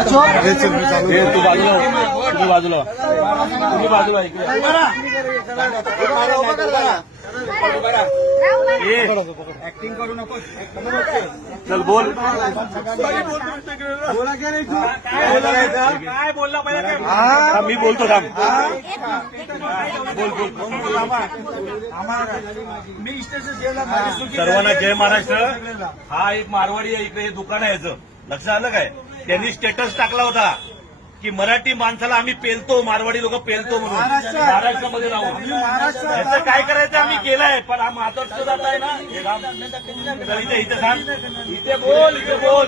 तू बाजूला तुम्ही बाजूला इकडे ऍक्टिंग करू नको. चल बोल. काय बोलला पाहिजे मी बोलतो थांब. बोल बोल. मी सर्वांना जय महाराष्ट्र. हा एक मारवाडी आहे, इकडे हे दुकान आहे याचं. लक्षात आलं काय? त्यांनी स्टेटस टाकला होता की मराठी माणसाला आम्ही पेलतो, मारवाडी लोक पेलतो म्हणून महाराष्ट्रामध्ये राहून. याचं काय करायचं आम्ही केलंय, पण हा महाराष्ट्र जात आहे ना. इथे सांग, इथे बोल, इथे बोल.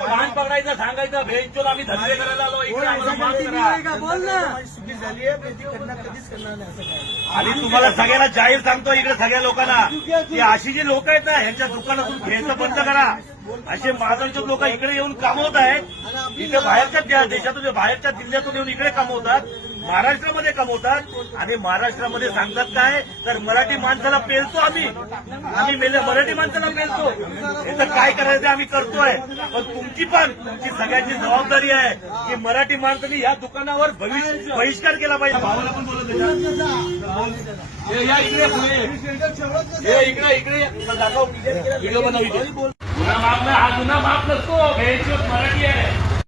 कान पकडायचं, सांगायचं भेंचोल आम्ही धंदे करायला आलो, इकडे आम्हाला माफ करा. आणि तुम्हाला सगळ्यांना जाहीर सांगतो इकडे सगळ्या लोकांना की अशी जी लोक आहेत ना ह्यांच्या दुकानातून घ्यायचं बंद करा. असे महाराष्ट्राचे लोक इकडे येऊन कमवत आहेत, इथे बाहेरच्या देशातून बाहेरच्या जिल्ह्यातून येऊन इकडे कमवतात, महाराष्ट्रामध्ये कमवतात. आणि महाराष्ट्रामध्ये सांगतात काय, तर मराठी माणसाला पेलतो आम्ही मराठी माणसाला पेलतो. याचं काय करायचं आम्ही करतोय. पण तुमची सगळ्यांची जबाबदारी आहे की मराठी माणसाने या दुकानावर बहिष्कार केला पाहिजे. भावाला पण बोलत इकडे दाखव. गुन्हा माफ नाही, हा गुन्हा माफ नसतो. मराठी आहे.